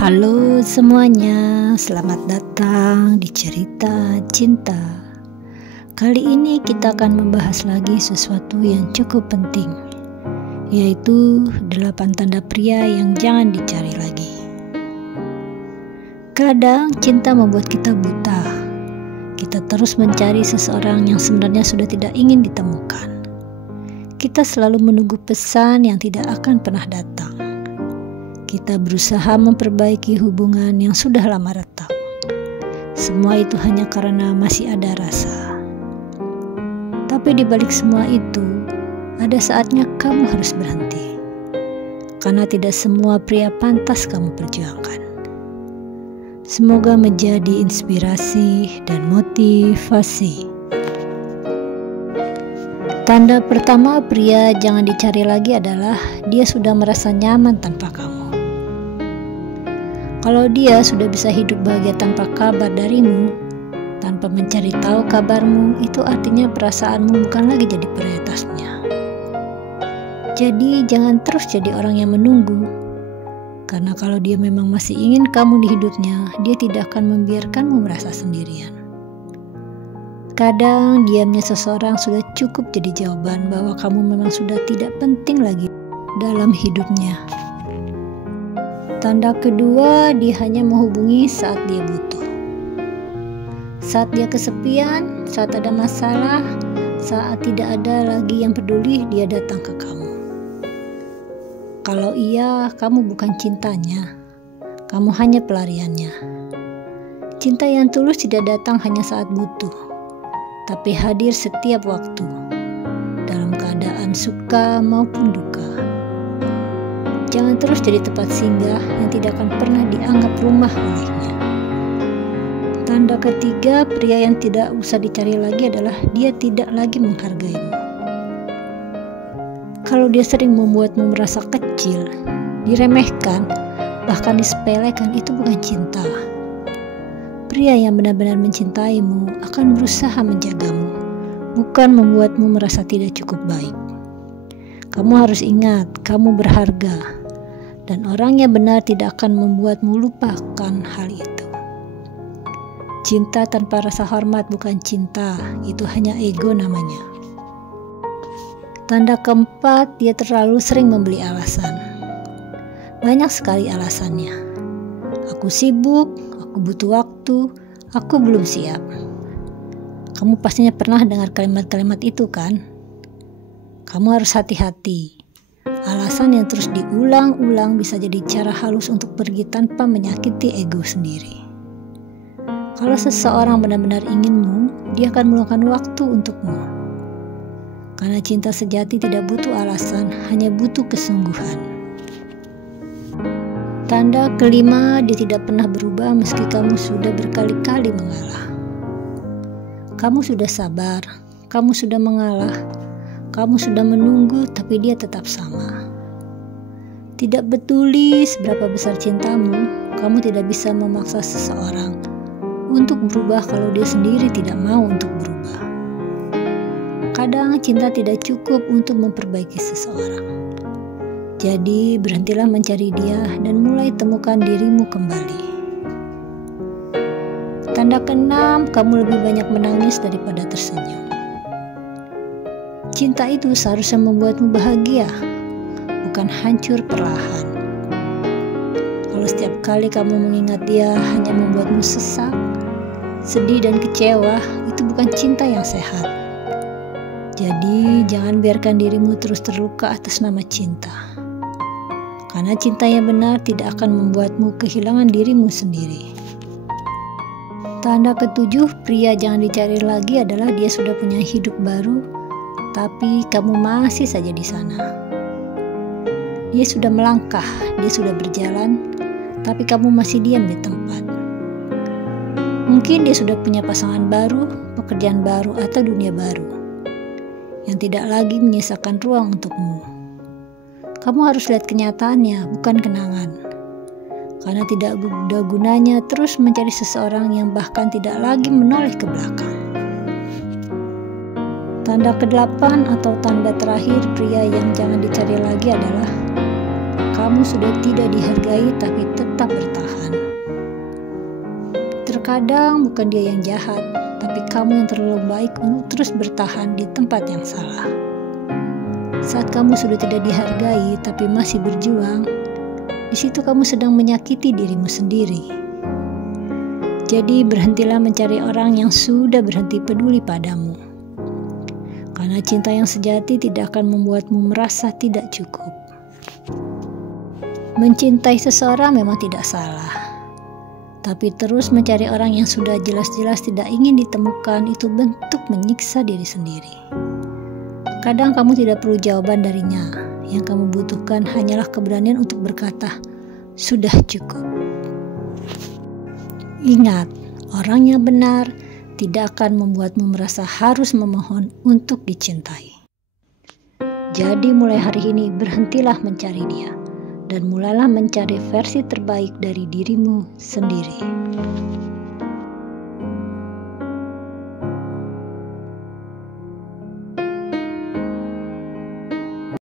Halo semuanya, selamat datang di cerita cinta. Kali ini kita akan membahas lagi sesuatu yang cukup penting, yaitu 8 tanda pria yang jangan dicari lagi. Kadang cinta membuat kita buta. Kita terus mencari seseorang yang sebenarnya sudah tidak ingin ditemukan. Kita selalu menunggu pesan yang tidak akan pernah datang. Kita berusaha memperbaiki hubungan yang sudah lama retak. Semua itu hanya karena masih ada rasa. Tapi di balik semua itu, ada saatnya kamu harus berhenti. Karena tidak semua pria pantas kamu perjuangkan. Semoga menjadi inspirasi dan motivasi. Tanda pertama pria jangan dicari lagi adalah dia sudah merasa nyaman tanpa kamu. Kalau dia sudah bisa hidup bahagia tanpa kabar darimu, tanpa mencari tahu kabarmu, itu artinya perasaanmu bukan lagi jadi prioritasnya. Jadi jangan terus jadi orang yang menunggu. Karena kalau dia memang masih ingin kamu di hidupnya, dia tidak akan membiarkanmu merasa sendirian. Kadang diamnya seseorang sudah cukup jadi jawaban bahwa kamu memang sudah tidak penting lagi dalam hidupnya. Tanda kedua, dia hanya menghubungi saat dia butuh. Saat dia kesepian, saat ada masalah, saat tidak ada lagi yang peduli, dia datang ke kamu. Kalau iya, kamu bukan cintanya, kamu hanya pelariannya. Cinta yang tulus tidak datang hanya saat butuh, tapi hadir setiap waktu, dalam keadaan suka maupun duka. Jangan terus jadi tempat singgah yang tidak akan pernah dianggap rumah olehnya. Tanda ketiga, pria yang tidak usah dicari lagi adalah dia tidak lagi menghargaimu. Kalau dia sering membuatmu merasa kecil, diremehkan, bahkan disepelekan, itu bukan cinta. Pria yang benar-benar mencintaimu akan berusaha menjagamu, bukan membuatmu merasa tidak cukup baik. Kamu harus ingat, kamu berharga. Dan orang yang benar tidak akan membuatmu lupakan hal itu. Cinta tanpa rasa hormat bukan cinta, itu hanya ego namanya. Tanda keempat, dia terlalu sering membeli alasan. Banyak sekali alasannya. Aku sibuk, aku butuh waktu, aku belum siap. Kamu pastinya pernah dengar kalimat-kalimat itu kan? Kamu harus hati-hati. Alasan yang terus diulang-ulang bisa jadi cara halus untuk pergi tanpa menyakiti ego sendiri. Kalau seseorang benar-benar inginmu, dia akan meluangkan waktu untukmu. Karena cinta sejati tidak butuh alasan, hanya butuh kesungguhan. Tanda kelima, dia tidak pernah berubah meski kamu sudah berkali-kali mengalah. Kamu sudah sabar, kamu sudah mengalah, kamu sudah menunggu, tapi dia tetap sama. Tidak peduli seberapa besar cintamu, kamu tidak bisa memaksa seseorang untuk berubah kalau dia sendiri tidak mau untuk berubah. Kadang cinta tidak cukup untuk memperbaiki seseorang. Jadi berhentilah mencari dia dan mulai temukan dirimu kembali. Tanda keenam, kamu lebih banyak menangis daripada tersenyum. Cinta itu seharusnya membuatmu bahagia, bukan hancur perlahan. Kalau setiap kali kamu mengingat dia hanya membuatmu sesak, sedih dan kecewa, itu bukan cinta yang sehat. Jadi jangan biarkan dirimu terus terluka atas nama cinta. Karena cinta yang benar tidak akan membuatmu kehilangan dirimu sendiri. Tanda ketujuh, pria jangan dicari lagi adalah dia sudah punya hidup baru, tapi kamu masih saja di sana. Dia sudah melangkah, dia sudah berjalan, tapi kamu masih diam di tempat. Mungkin dia sudah punya pasangan baru, pekerjaan baru, atau dunia baru yang tidak lagi menyisakan ruang untukmu. Kamu harus lihat kenyataannya, bukan kenangan. Karena tidak ada gunanya terus mencari seseorang yang bahkan tidak lagi menoleh ke belakang. Tanda ke-8 atau tanda terakhir pria yang jangan dicari lagi adalah kamu sudah tidak dihargai tapi tetap bertahan. Terkadang bukan dia yang jahat, tapi kamu yang terlalu baik untuk terus bertahan di tempat yang salah. Saat kamu sudah tidak dihargai tapi masih berjuang, di situ kamu sedang menyakiti dirimu sendiri. Jadi berhentilah mencari orang yang sudah berhenti peduli padamu. Karena cinta yang sejati tidak akan membuatmu merasa tidak cukup. Mencintai seseorang memang tidak salah. Tapi terus mencari orang yang sudah jelas-jelas tidak ingin ditemukan itu bentuk menyiksa diri sendiri. Kadang kamu tidak perlu jawaban darinya. Yang kamu butuhkan hanyalah keberanian untuk berkata, sudah cukup. Ingat, orang yang benar tidak akan membuatmu merasa harus memohon untuk dicintai. Jadi mulai hari ini berhentilah mencari dia. Dan mulailah mencari versi terbaik dari dirimu sendiri.